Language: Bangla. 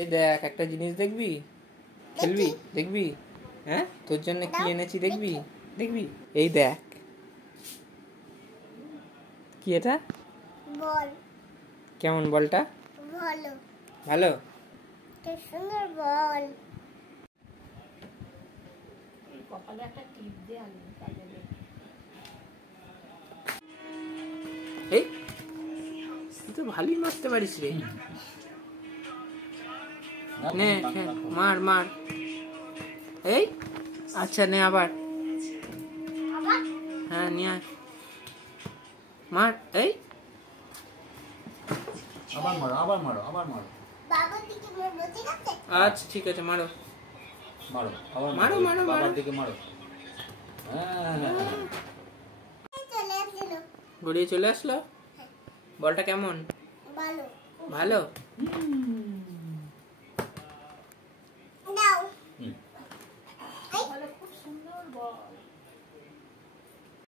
এই দেখ একটা জিনিস দেখবি, খেলবি, দেখবি? হ্যাঁ, তোর জন্য কি এনেছি দেখবি? দেখবি? এই দেখ। কি এটা? বল। কেমন বলটা? ভালো। ভালো? কি সুন্দর বল। কপালে একটা টিপ দিয়ে আনি কাজে। এই তুই তো ভালোই মারতে পারিস রে। নে মার মার। এই আচ্ছা নে আবার। হ্যাঁ নিয়ে আয়। মার। এই আবার মারো, আবার মারো, আবার মারো। বাবার দিকে মারবো, ঠিক আছে? আচ্ছা ঠিক আছে মারো। মারো, আবার মারো, মারো, বাবার মারো। দিকে মারো। চলে আসলো। গড়িয়ে চলে আসলো। বলটা কেমন? ভালো। ভালো? নাও। খুব সুন্দর বল।